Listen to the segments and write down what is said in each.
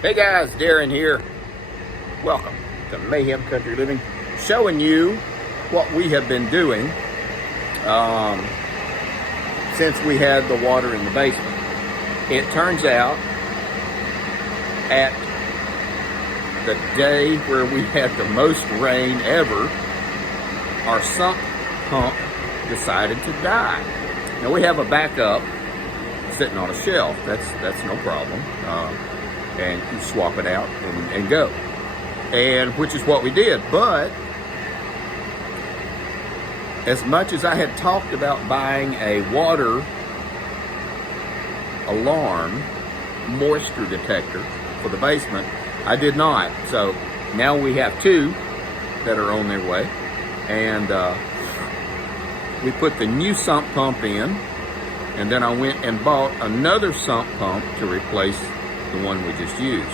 Hey guys, Darren here. Welcome to Mayhem Country Living, showing you what we have been doing since we had the water in the basement. It turns out, at the day where we had the most rain ever, our sump pump decided to die. Now we have a backup sitting on a shelf. That's no problem. And you swap it out and go. And which is what we did. But as much as I had talked about buying a water alarm moisture detector for the basement, I did not. So now we have two that are on their way. And we put the new sump pump in, and then I went and bought another sump pump to replace the one we just used.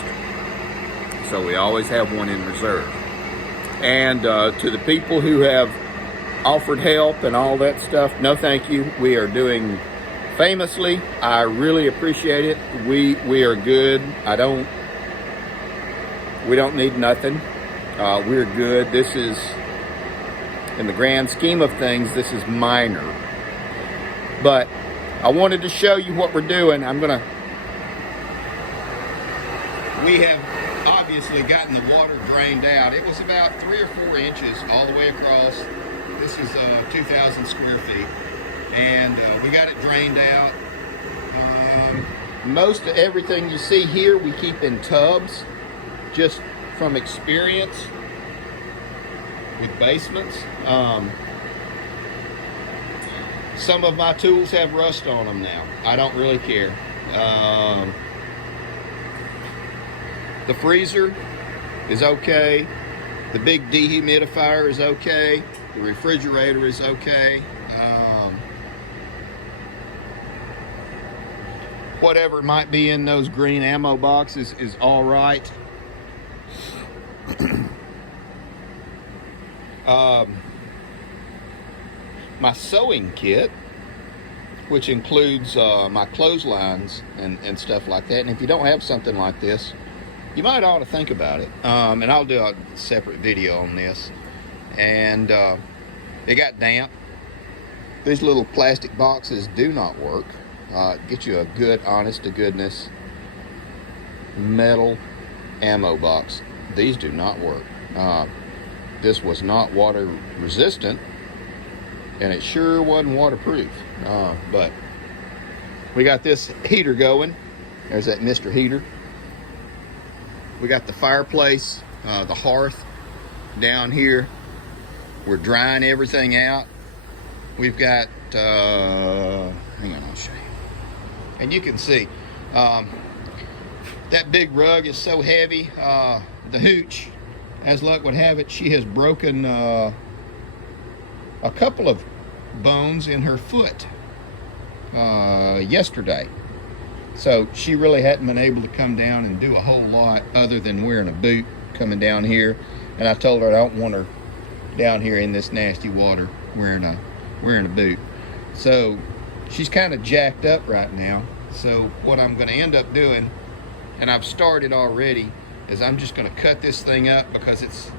So we always have one in reserve. And to the people who have offered help and all that stuff, no thank you. We are doing famously. I really appreciate it. We are good. We don't need nothing. We're good. This is, in the grand scheme of things, this is minor. But I wanted to show you what we're doing. We have obviously gotten the water drained out. It was about 3 or 4 inches all the way across. This is 2,000 square feet. And we got it drained out. Most of everything you see here we keep in tubs, just from experience with basements. Some of my tools have rust on them now. I don't really care. The freezer is okay. The big dehumidifier is okay. The refrigerator is okay. Whatever might be in those green ammo boxes is all right. My sewing kit, which includes my clotheslines and stuff like that. And if you don't have something like this, you might ought to think about it. And I'll do a separate video on this. And it got damp. These little plastic boxes do not work. Get you a good, honest to goodness metal ammo box. These do not work. This was not water resistant, and it sure wasn't waterproof. But we got this heater going. There's that Mr. Heater. We got the fireplace, the hearth down here. We're drying everything out. We've got, hang on, I'll show you. And you can see, that big rug is so heavy. The hooch, as luck would have it, she has broken a couple of bones in her foot yesterday. So she really hadn't been able to come down and do a whole lot other than wearing a boot coming down here. And I told her I don't want her down here in this nasty water wearing a boot. So she's kind of jacked up right now. So what I'm going to end up doing, and I've started already, is I'm just going to cut this thing up because it's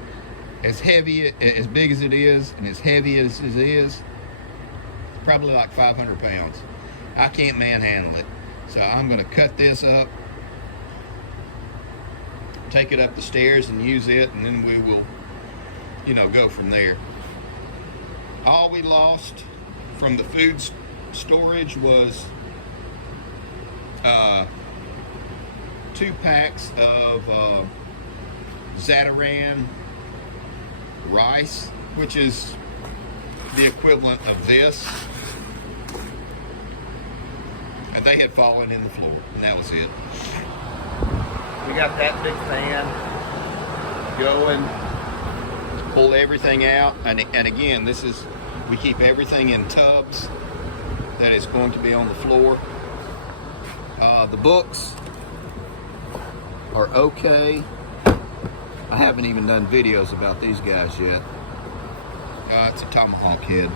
as heavy, as big as it is, and as heavy as it is, probably like 500 pounds. I can't manhandle it. So I'm going to cut this up, take it up the stairs and use it, and then we will, go from there. All we lost from the food storage was 2 packs of Zatarain rice, which is the equivalent of this. And they had fallen in the floor, and that was it. We got that big fan going, pull everything out, and again, we keep everything in tubs that is going to be on the floor. The books are okay. I haven't even done videos about these guys yet. It's a tomahawk head.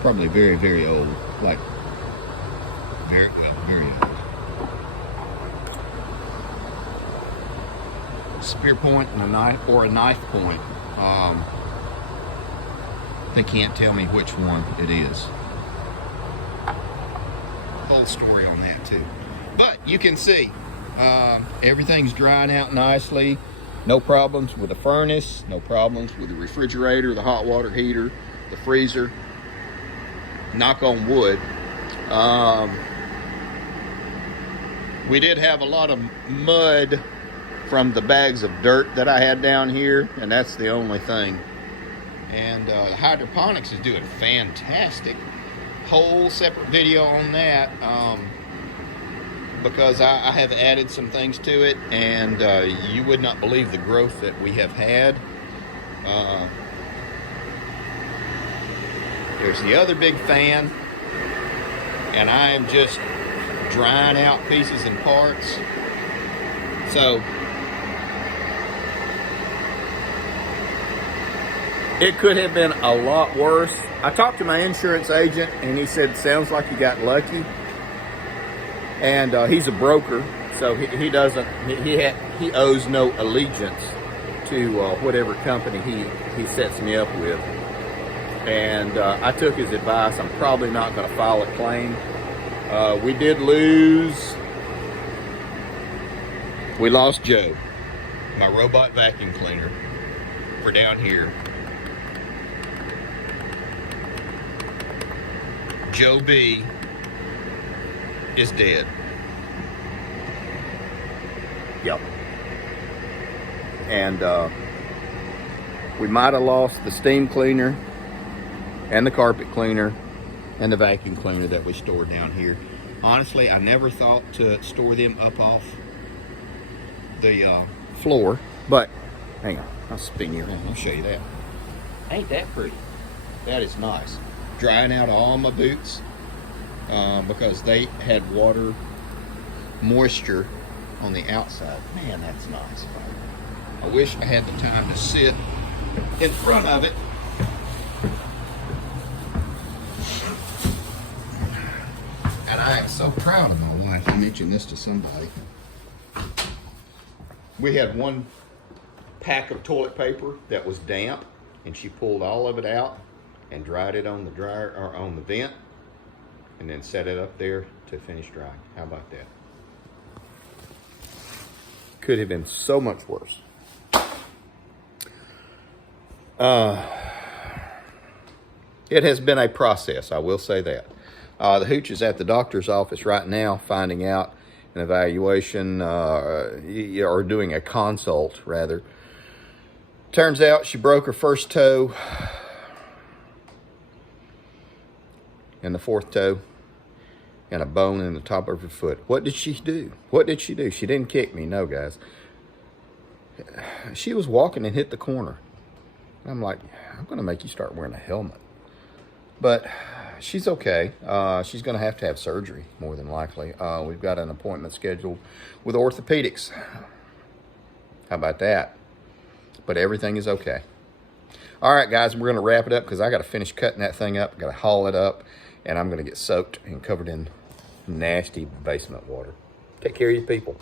Probably very, very old. Like, very old. spear point and a knife point. They can't tell me which one it is. Whole story on that too. But you can see everything's drying out nicely. No problems with the furnace, no problems with the refrigerator, the hot water heater, the freezer. Knock on wood. We did have a lot of mud from the bags of dirt that I had down here, and that's the only thing. And the hydroponics is doing fantastic. Whole separate video on that, because I have added some things to it, and you would not believe the growth that we have had. There's the other big fan, and I am just drying out pieces and parts. So it could have been a lot worse. I talked to my insurance agent, and he said, sounds like you got lucky. And he's a broker, so he doesn't, he owes no allegiance to whatever company he sets me up with. And I took his advice. I'm probably not going to file a claim. We did lose. We lost Joe, my robot vacuum cleaner, for down here. Joe B is dead. Yep. And we might have lost the steam cleaner and the carpet cleaner and the vacuum cleaner that we stored down here. Honestly, I never thought to store them up off the floor, but hang on, I'll spin you around, I'll show you that. Ain't that pretty? That is nice. Drying out all my boots because they had water moisture on the outside. Man, that's nice. I wish I had the time to sit in front of it. And I am so proud of my wife. I mentioned this to somebody. We had one pack of toilet paper that was damp, and she pulled all of it out and dried it on the dryer or on the vent, and then set it up there to finish drying. How about that? Could have been so much worse. It has been a process, I will say that. The hooch is at the doctor's office right now, finding out an evaluation, or doing a consult, rather. Turns out she broke her first toe and the fourth toe and a bone in the top of her foot. What did she do? What did she do? She didn't kick me, no, guys. She was walking and hit the corner. I'm like, I'm going to make you start wearing a helmet. But she's okay. She's going to have surgery, more than likely. We've got an appointment scheduled with orthopedics. How about that? But everything is okay. All right, guys, we're going to wrap it up because I got to finish cutting that thing up. I got to haul it up, and I'm going to get soaked and covered in nasty basement water. Take care of you people.